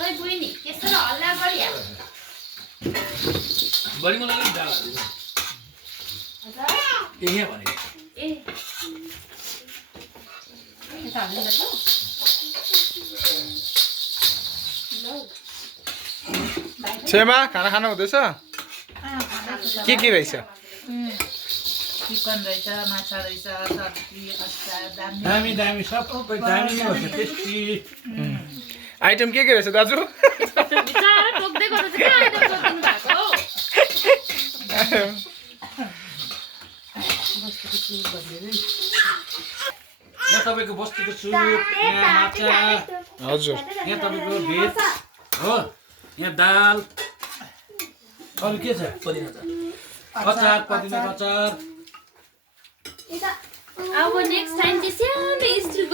ओइ बुइनी त्यसो हल्ला गरिया बढी मलाई डाल हाल्दिनु हजुर यहाँ भने ए यता हाल्नु छेमा खाना खानु हुँदैछ के रहेछ चिकन रहेछ माछा रहेछ सब्जी अचार दामी दामी सबै दामी नै हुन्छ टेस्टी आइटम के रहेछ दाजु बिचारा टोक्दै गर्नु चाहिँ के आइटम गरिदिनु भएको हौ यहाँ तपाईँको बस्तीको सुप यहाँ माछा हजुर यहाँ तपाईँको भेज हो यहाँ दाल अरू के छ पुदिना अचार पुदिना अचार अब नेक्स्ट टाइम चाहिँ सानो स्टिल